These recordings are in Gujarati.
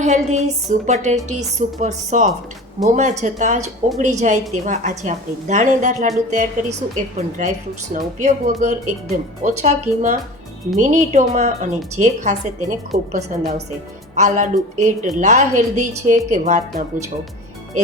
Super healthy, super tasty, super soft, મોંમાં જતાં જ ઓગળી જાય તેવા આજે આપણે દાણેદાર લાડુ તૈયાર કરીશું, એ પણ ડ્રાયફ્રૂટ્સના ઉપયોગ વગર, એકદમ ઓછા ઘીમાં, મિનિટોમાં, અને જે ખાશે તેને ખૂબ પસંદ આવશે. આ લાડુ એટલા હેલ્ધી છે કે વાત ના પૂછો.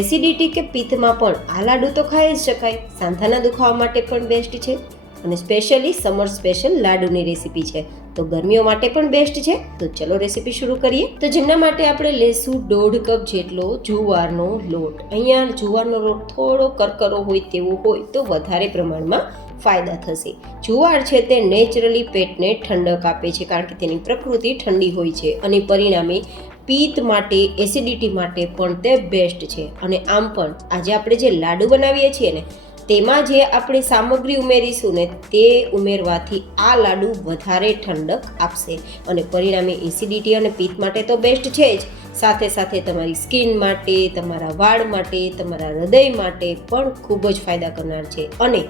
એસિડિટી કે પિત્તમાં પણ આ લાડુ તો ખાઈ જ શકાય. સાંધાના દુખાવા માટે પણ બેસ્ટ છે અને સ્પેશિયલી સમર સ્પેશિયલ લાડુની રેસીપી છે, તો ગરમીઓ માટે પણ બેસ્ટ છે. તો ચલો રેસીપી શરૂ કરીએ. તો જેમના માટે આપણે લેશું 1.5 કપ જેટલો જુવારનો લોટ. અહીંયા જુવારનો લોટ થોડો કરકરો હોય તેવો હોય તો વધારે પ્રમાણમાં ફાયદા થશે. જુવાર છે તે નેચરલી પેટને ઠંડક આપે છે, કારણ કે તેની પ્રકૃતિ ઠંડી હોય છે અને પરિણામે પિત્ત માટે, એસિડિટી માટે પણ તે બેસ્ટ છે. અને આમ પણ આજે આપણે જે લાડુ બનાવીએ છીએ ને, તેમાં જે આપણે સામગ્રી ઉમેરીશું ને, તે ઉમેરવાથી આ લાડુ વધારે ઠંડક આપશે અને પરિણામે એસિડિટી અને પિત્ત માટે તો બેસ્ટ છે જ, સાથે સાથે તમારી સ્કિન માટે, તમારા વાળ માટે, તમારા હૃદય માટે પણ ખૂબ જ ફાયદા કરનાર છે. અને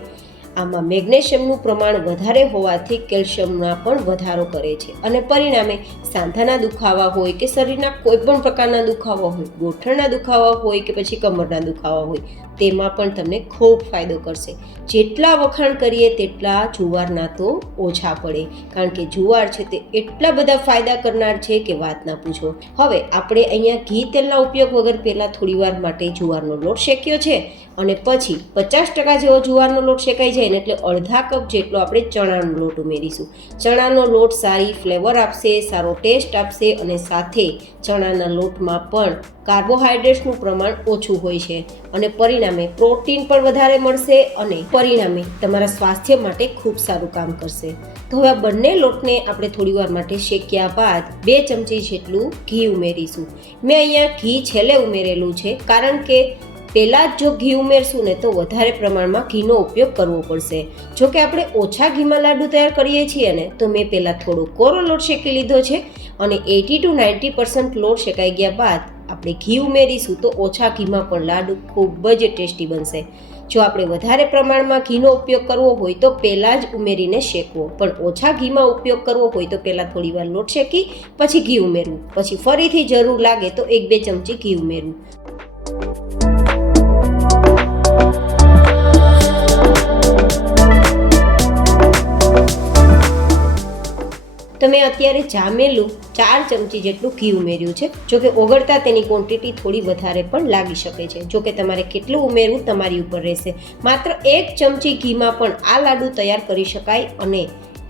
આમાં મેગ્નેશિયમનું પ્રમાણ વધારે હોવાથી કેલ્શિયમમાં પણ વધારો કરે છે અને પરિણામે સાંધાના દુખાવા હોય કે શરીરના કોઈ પણ પ્રકારના દુખાવા હોય, ગોઠણના દુખાવા હોય કે પછી કમરના દુખાવા હોય, તેમાં પણ તમને ખૂબ ફાયદો કરશે. જેટલા વખાણ કરીએ તેટલા જુવારના તો ઓછા પડે, કારણ કે જુવાર છે તે એટલા બધા ફાયદા કરનાર છે કે વાત ના પૂછો. હવે આપણે અહીંયા ઘી તેલના ઉપયોગ વગર પહેલાં થોડી વાર માટે જુવારનો લોટ શેક્યો છે અને પછી 50% જેવો જુવારનો લોટ શેકાઈ જાય ને એટલે અડધા કપ જેટલો આપણે ચણાનો લોટ ઉમેરીશું. ચણાનો લોટ સારી ફ્લેવર આપશે, સારો ટેસ્ટ આપશે અને સાથે ચણાના લોટમાં પણ કાર્બોહાઈડ્રેટ્સનું પ્રમાણ ઓછું હોય છે અને પરિણામે પ્રોટીન પણ વધારે મળશે અને પરિણામે તમારા સ્વાસ્થ્ય માટે ખૂબ સારું કામ કરશે. તો હવે આ બંને લોટને આપણે થોડી વાર માટે શેક્યા બાદ 2 ચમચી જેટલું ઘી ઉમેરીશું. મેં અહીંયા ઘી છેલ્લે ઉમેરેલું છે, કારણ કે પહેલાં જ જો ઘી ઉમેરશું ને તો વધારે પ્રમાણમાં ઘીનો ઉપયોગ કરવો પડશે. જો કે આપણે ઓછા ઘીમાં લાડુ તૈયાર કરીએ છીએ ને, તો મેં પહેલાં થોડો કોરો લોટ શેકી લીધો છે અને 80 to 90% લોટ શેકાઈ ગયા બાદ આપણે ઘી ઉમેરીશું તો ઓછા ઘીમાં પણ લાડુ ખૂબ જ ટેસ્ટી બનશે. જો આપણે વધારે પ્રમાણમાં ઘીનો ઉપયોગ કરવો હોય તો પહેલાં જ ઉમેરીને શેકવો, પણ ઓછા ઘીમાં ઉપયોગ કરવો હોય તો પહેલાં થોડી વાર લોટ શેકી પછી ઘી ઉમેરવું, પછી ફરીથી જરૂર લાગે તો 1-2 ચમચી ઘી ઉમેરવું. તો મેં અત્યારે જામેલું 4 ચમચી જેટલું ઘી ઉમેર્યું છે. જોકે ઓગળતા તેની ક્વોન્ટિટી થોડી વધારે પણ લાગી શકે છે. જોકે તમારે કેટલું ઉમેરવું તમારી ઉપર રહેશે. માત્ર 1 ચમચી ઘીમાં પણ આ લાડુ તૈયાર કરી શકાય અને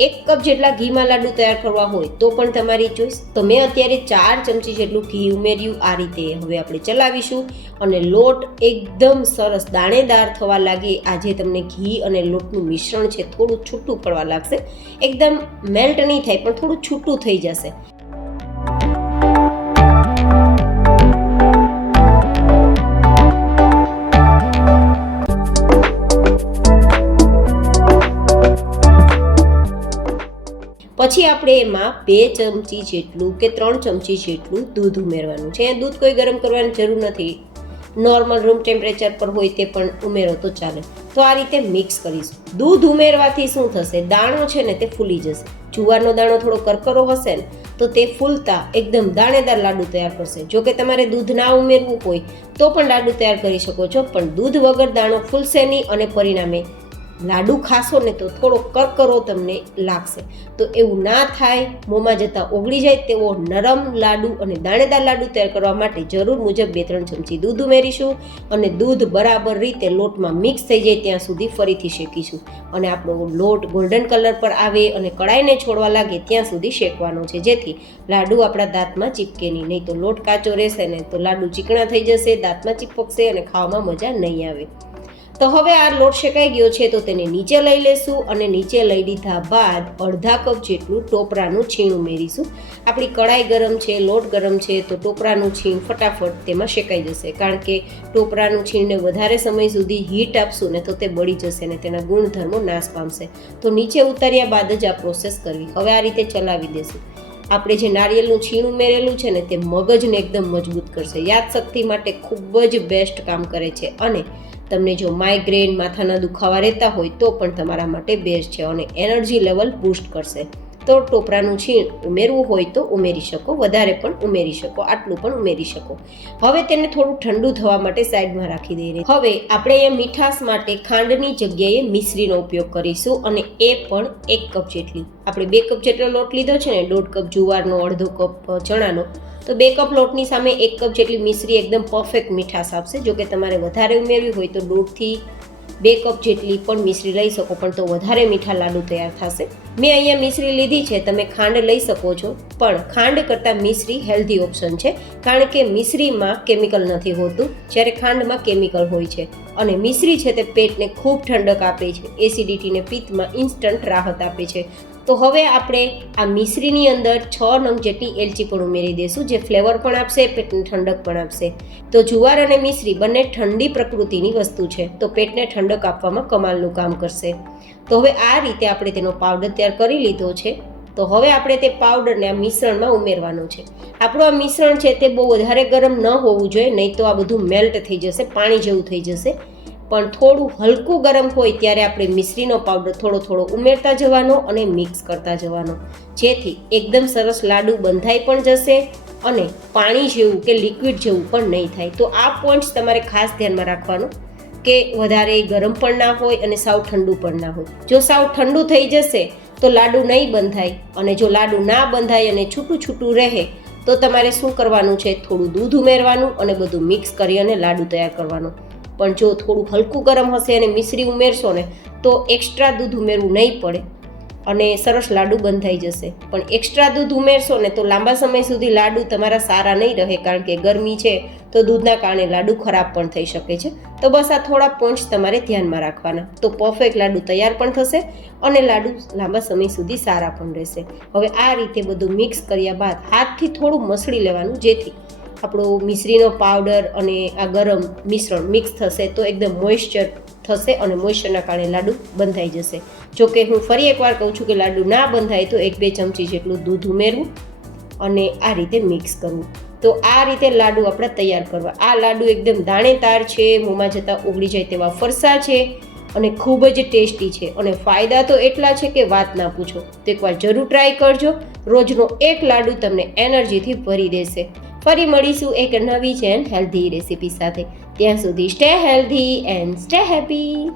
1 કપ જેટલા ઘીમાં લાડુ તૈયાર કરવા હોય તો પણ તમારી ચોઈસ. તો મેં અત્યારે 4 ચમચી જેટલું ઘી ઉમેર્યું. આ રીતે હવે આપણે ચલાવીશું અને લોટ એકદમ સરસ દાણેદાર થવા લાગે. આજે તમને ઘી અને લોટનું મિશ્રણ છે થોડું છૂટું પડવા લાગશે. એકદમ મેલ્ટ નહીં થાય પણ થોડું છૂટું થઈ જશે. પછી આપણે એમાં 2 ચમચી જેટલું કે 3 ચમચી જેટલું દૂધ ઉમેરવાનું છે. દૂધ કોઈ ગરમ કરવાની જરૂર નથી, નોર્મલ રૂમ ટેમ્પરેચર પર હોય તે પણ ઉમેરો તો ચાલે. તો આ રીતે મિક્સ કરીશું. દૂધ ઉમેરવાથી શું થશે, દાણો છે ને તે ફૂલી જશે. જુવારનો દાણો થોડો કરકરો હશે ને તો તે ફૂલતા એકદમ દાણેદાર લાડુ તૈયાર કરશે. જો કે તમારે દૂધ ના ઉમેરવું હોય તો પણ લાડુ તૈયાર કરી શકો છો, પણ દૂધ વગર દાણો ફૂલશે નહીં અને પરિણામે લાડુ ખાશો ને તો થોડો કરકરો તમને લાગશે. તો એવું ના થાય, મોંમાં જતાં ઓગળી જાય તેવો નરમ લાડુ અને દાણેદાર લાડુ તૈયાર કરવા માટે જરૂર મુજબ 2-3 ચમચી દૂધ ઉમેરીશું અને દૂધ બરાબર રીતે લોટમાં મિક્સ થઈ જાય ત્યાં સુધી ફરીથી શેકીશું અને આપણો લોટ ગોલ્ડન કલર પર આવે અને કડાઈને છોડવા લાગે ત્યાં સુધી શેકવાનો છે, જેથી લાડુ આપણા દાંતમાં ચીપકે નહીં તો લોટ કાચો રહેશે ને તો લાડુ ચીકણા થઈ જશે, દાંતમાં ચીપકશે અને ખાવામાં મજા નહીં આવે. તો હવે આ લોટ શેકાઈ ગયો છે તો તેને નીચે લઈ લેશું અને નીચે લઈ લીધા બાદ અડધા કપ જેટલું ટોપરાનું છીણ ઉમેરીશું. આપણી કડાઈ ગરમ છે, લોટ ગરમ છે, તો ટોપરાનું છીણ ફટાફટ તેમાં શેકાઈ જશે, કારણ કે ટોપરાનું છીણને વધારે સમય સુધી હીટ આપશું ને તો તે બળી જશે ને તેના ગુણધર્મો નાશ પામશે. તો નીચે ઉતાર્યા બાદ જ આ પ્રોસેસ કરવી. હવે આ રીતે ચલાવી દેશું. આપણે જે નારિયેળનું છીણ ઉમેરેલું છે ને તે મગજને એકદમ મજબૂત કરશે, યાદશક્તિ માટે ખૂબ જ બેસ્ટ કામ કરે છે અને તમને જો માઇગ્રેન, માથાના દુખાવા રહેતા હોય તો પણ તમારા માટે બેસ્ટ છે અને એનર્જી લેવલ બૂસ્ટ કરશે. તો ટોપરાનું છીણ ઉમેરવું હોય તો ઉમેરી શકો, વધારે પણ ઉમેરી શકો, આટલું પણ ઉમેરી શકો. હવે તેને થોડું ઠંડુ થવા માટે સાઈડમાં રાખી દઈએ. હવે આપણે અહીંયા મીઠાશ માટે ખાંડની જગ્યાએ મિશ્રીનો ઉપયોગ કરીશું અને એ પણ 1 કપ જેટલી. આપણે 2 કપ જેટલો લોટ લીધો છે ને, 1.5 કપ જુવારનો, અડધો કપ ચણાનો, તો 2 કપ લોટની સામે 1 કપ જેટલી મિશ્રી એકદમ પરફેક્ટ મીઠાશ આપશે. જો કે તમારે વધારે ઉમેરવી હોય તો 1.5 થી 2 કપ જેટલી પણ મિશ્રી લઈ શકો, પણ તો વધારે મીઠા લાડુ તૈયાર થશે. મેં અહીંયા મિશ્રી લીધી છે, તમે ખાંડ લઈ શકો છો, પણ ખાંડ કરતાં મિશ્રી હેલ્ધી ઓપ્શન છે, કારણ કે મિશ્રીમાં કેમિકલ નથી હોતું, જ્યારે ખાંડમાં કેમિકલ હોય છે. અને મિશ્રી છે તે પેટને ખૂબ ઠંડક આપે છે, એસિડિટીને પિત્તમાં ઇન્સ્ટન્ટ રાહત આપે છે. તો હવે આપણે આ મિશ્રીની અંદર 6 નંગ જેટલી એલચી પણ ઉમેરી દઈશું, જે ફ્લેવર પણ આપશે, પેટને ઠંડક પણ આપશે. તો જુવાર અને મિશ્રી બંને ઠંડી પ્રકૃતિની વસ્તુ છે, તો પેટને ઠંડક આપવામાં કમાલનું કામ કરશે. તો હવે આ રીતે આપણે તેનો પાવડર તૈયાર કરી લીધો છે. તો હવે આપણે તે પાવડરને આ મિશ્રણમાં ઉમેરવાનો છે. આપણું આ મિશ્રણ છે તે બહુ વધારે ગરમ ન હોવું જોઈએ, નહીં તો આ બધું મેલ્ટ થઈ જશે, પાણી જેવું થઈ જશે. પણ થોડું હલકું ગરમ હોય ત્યારે આપણે મિશ્રીનો પાવડર થોડો થોડો ઉમેરતા જવાનો અને મિક્સ કરતા જવાનો, જેથી એકદમ સરસ લાડુ બંધાઈ પણ જશે અને પાણી જેવું કે લિક્વિડ જેવું પણ નહીં થાય. તો આ પોઈન્ટ્સ તમારે ખાસ ધ્યાનમાં રાખવાનો કે વધારે ગરમ પણ ના હોય અને સાવ ઠંડુ પણ ના હોય. જો સાવ ઠંડુ થઈ જશે તો લાડુ નહીં બંધાય, અને જો લાડુ ના બંધાય અને છૂટું છૂટું રહે તો તમારે શું કરવાનું છે, થોડું દૂધ ઉમેરવાનું અને બધું મિક્સ કરી અને લાડુ તૈયાર કરવાનો. પણ જો થોડું હલકું ગરમ હશે અને મિશ્રી ઉમેરશો ને તો એક્સ્ટ્રા દૂધ ઉમેરવું નહીં પડે અને સરસ લાડુ બંધાઈ જશે. પણ એક્સ્ટ્રા દૂધ ઉમેરશો ને તો લાંબા સમય સુધી લાડુ તમારા સારા નહીં રહે, કારણ કે ગરમી છે તો દૂધના કારણે લાડુ ખરાબ પણ થઈ શકે છે. તો બસ આ થોડા પોઈન્ટ્સ તમારે ધ્યાનમાં રાખવાના, તો પરફેક્ટ લાડુ તૈયાર પણ થશે અને લાડુ લાંબા સમય સુધી સારા પણ રહેશે. હવે આ રીતે બધું મિક્સ કર્યા બાદ હાથથી થોડું મસળી લેવાનું, જેથી આપણો મિશ્રીનો પાવડર અને આ ગરમ મિશ્રણ મિક્સ થશે તો એકદમ મોઇશ્ચર થશે અને મોઇશ્ચરના કારણે લાડુ બંધાઈ જશે. જો કે હું ફરી એકવાર કહું છું કે લાડુ ના બંધાય તો 1-2 ચમચી જેટલું દૂધ ઉમેરવું અને આ રીતે મિક્સ કરવું. તો આ રીતે લાડુ આપણે તૈયાર કરવા. આ લાડુ એકદમ દાણેદાર છે, મોંમાં જતાં ઓગળી જાય તેવા ફરસા છે અને ખૂબ જ ટેસ્ટી છે, અને ફાયદા તો એટલા છે કે વાત ના પૂછો. તો એકવાર જરૂર ટ્રાય કરજો. રોજનો એક લાડુ તમને એનર્જીથી ભરી દેશે. ફરી મળીશું એક નવી છે હેલ્ધી રેસીપી સાથે. ત્યાં સુધી stay healthy and stay happy.